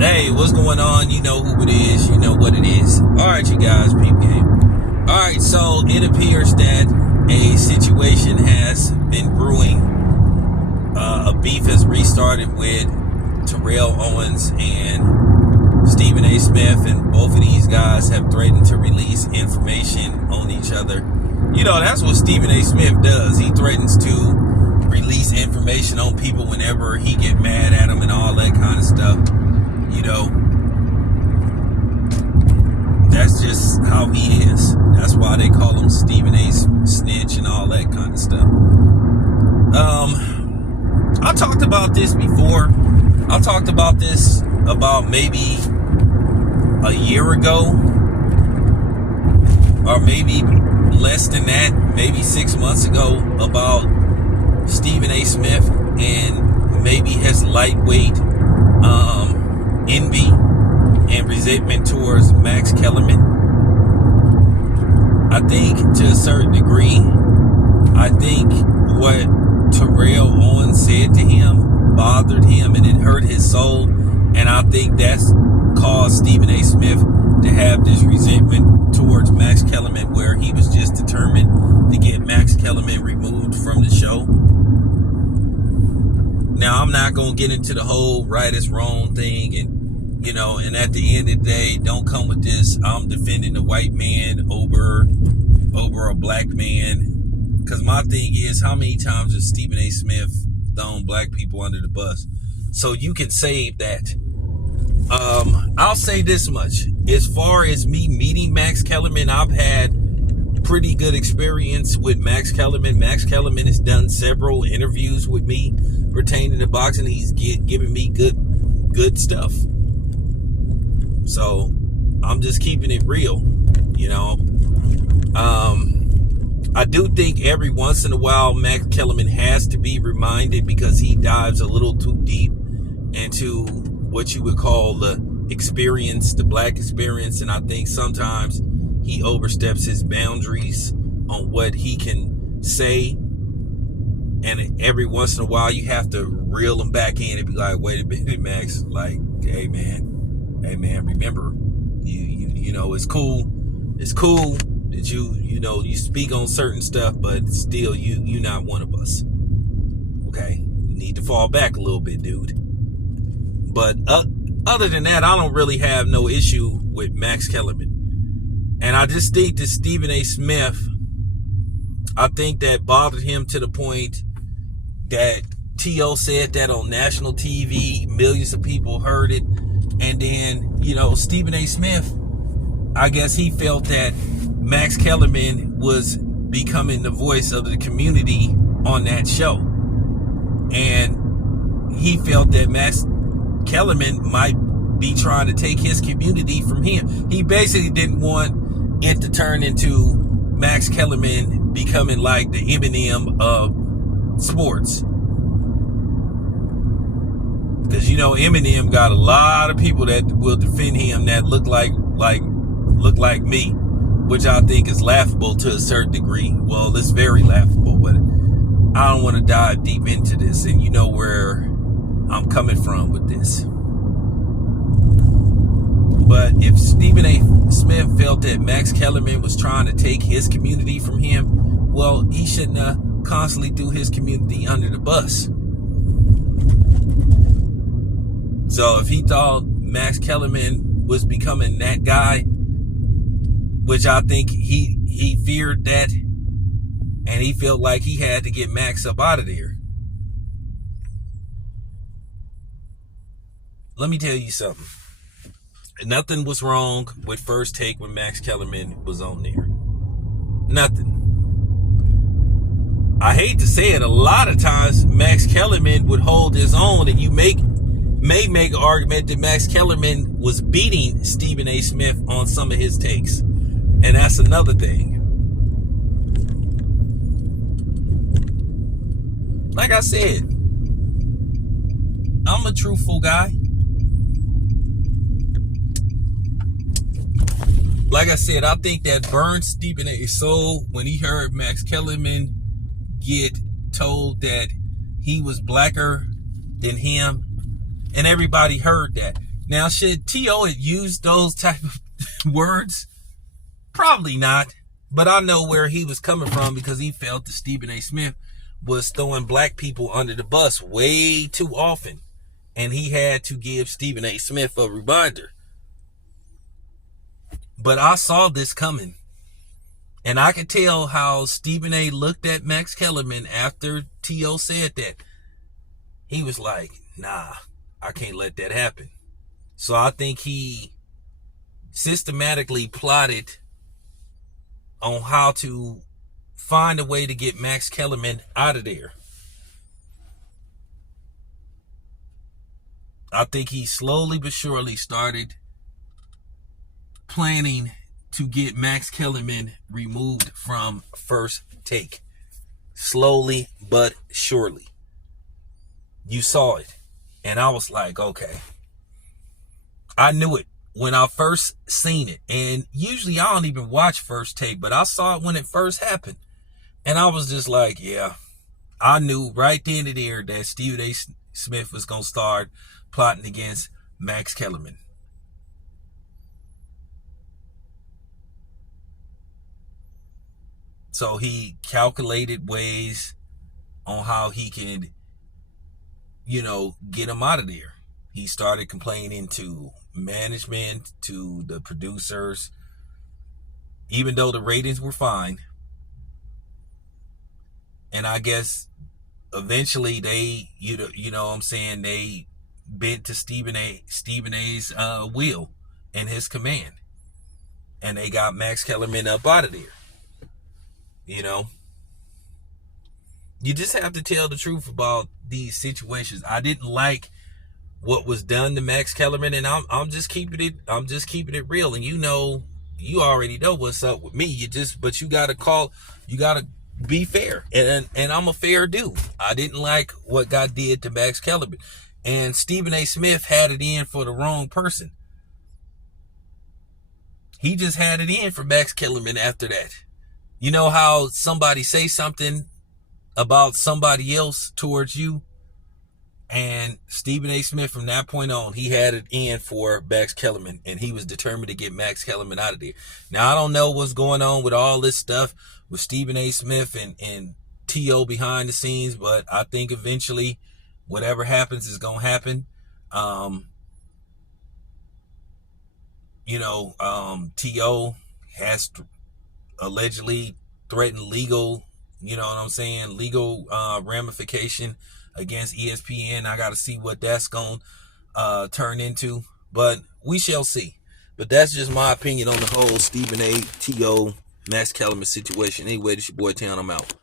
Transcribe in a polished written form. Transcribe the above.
Hey, what's going on? You know who it is. You know what it is. All right, you guys, peep game. All right, so it appears that a situation has been brewing. A beef has restarted with Terrell Owens and Stephen A. Smith, and both of these guys have threatened to release information on each other. You know, that's what Stephen A. Smith does. He threatens to release information on people whenever he get mad at them and all that kind of stuff. You know, that's just how he is. That's why they call him Stephen A. Snitch and all that kind of stuff. I talked about this before. I talked about this about maybe a year ago, or maybe less than that, maybe 6 months ago, about Stephen A. Smith and maybe his lightweight envy and resentment towards Max Kellerman. I think to a certain degree, I think what Terrell Owens said to him bothered him and it hurt his soul, and I think that's caused Stephen A. Smith to have this resentment towards Max Kellerman, where he was just determined to get Max Kellerman removed from the show. Now, I'm not going to get into the whole right is wrong thing, and, you know, and at the end of the day, don't come with this, I'm defending the white man over a black man. Because my thing is, how many times has Stephen A. Smith thrown black people under the bus? So you can save that. I'll say this much. As far as me meeting Max Kellerman, I've had pretty good experience with Max Kellerman. Max Kellerman has done several interviews with me pertaining to boxing. He's giving me good stuff. So I'm just keeping it real, you know. I do think every once in a while Max Kellerman has to be reminded, because he dives a little too deep into what you would call the experience, the black experience, and I think sometimes he oversteps his boundaries on what he can say, and every once in a while you have to reel him back in and be like, wait a minute, Max, like, hey man, remember, you know, it's cool that you know, you speak on certain stuff, but still you not one of us. Okay, you need to fall back a little bit, dude. But other than that, I don't really have no issue with Max Kellerman. And I just think that Stephen A. Smith, I think that bothered him to the point that T.O. said that on national TV, millions of people heard it. And then, you know, Stephen A. Smith, I guess he felt that Max Kellerman was becoming the voice of the community on that show. And he felt that Max Kellerman might be trying to take his community from him. He basically didn't want it to turn into Max Kellerman becoming like the Eminem of sports. Because, you know, Eminem got a lot of people that will defend him that look like me, which I think is laughable to a certain degree. Well, it's very laughable, but I don't want to dive deep into this, and you know where I'm coming from with this. But if Stephen A. Smith felt that Max Kellerman was trying to take his community from him, well, he shouldn't constantly do his community under the bus. So if he thought Max Kellerman was becoming that guy, which I think he feared that, and he felt like he had to get Max up out of there. Let me tell you something. Nothing was wrong with First Take when Max Kellerman was on there. Nothing. I hate to say it, a lot of times Max Kellerman would hold his own, and you may make an argument that Max Kellerman was beating Stephen A. Smith on some of his takes. And that's another thing. Like I said, I'm a truthful guy. Like I said, I think that burned Stephen A.'s soul when he heard Max Kellerman get told that he was blacker than him. And everybody heard that. Now, should T.O. have used those type of words? Probably not. But I know where he was coming from, because he felt that Stephen A. Smith was throwing black people under the bus way too often. And he had to give Stephen A. Smith a reminder. But I saw this coming. And I could tell how Stephen A. looked at Max Kellerman after T.O. said that. He was like, nah, I can't let that happen. So I think he systematically plotted on how to find a way to get Max Kellerman out of there. I think he slowly but surely started planning to get Max Kellerman removed from First Take. Slowly but surely. You saw it. And I was like, okay. I knew it when I first seen it. And usually I don't even watch First Take, but I saw it when it first happened. And I was just like, yeah. I knew right then and there that Stephen A. Smith was going to start plotting against Max Kellerman. So he calculated ways on how he can, get him out of there. He started complaining to management, to the producers, even though the ratings were fine. And I guess eventually they, they bent to Stephen A's will and his command. And they got Max Kellerman up out of there. You just have to tell the truth about these situations. I didn't like what was done to Max Kellerman, and I'm just keeping it real. And you already know what's up with me. But you gotta be fair. And I'm a fair dude. I didn't like what got did to Max Kellerman. And Stephen A. Smith had it in for the wrong person. He just had it in for Max Kellerman after that. You know how somebody say something about somebody else towards you? And Stephen A. Smith, from that point on, he had it in for Max Kellerman, and he was determined to get Max Kellerman out of there. Now, I don't know what's going on with all this stuff with Stephen A. Smith and T.O. behind the scenes, but I think eventually whatever happens is going to happen. T.O. has allegedly threatened legal, legal ramification against ESPN. I got to see what that's going to turn into, but we shall see. But that's just my opinion on the whole Stephen A. T.O. Max Kellerman situation. Anyway, this your boy Town. I'm out.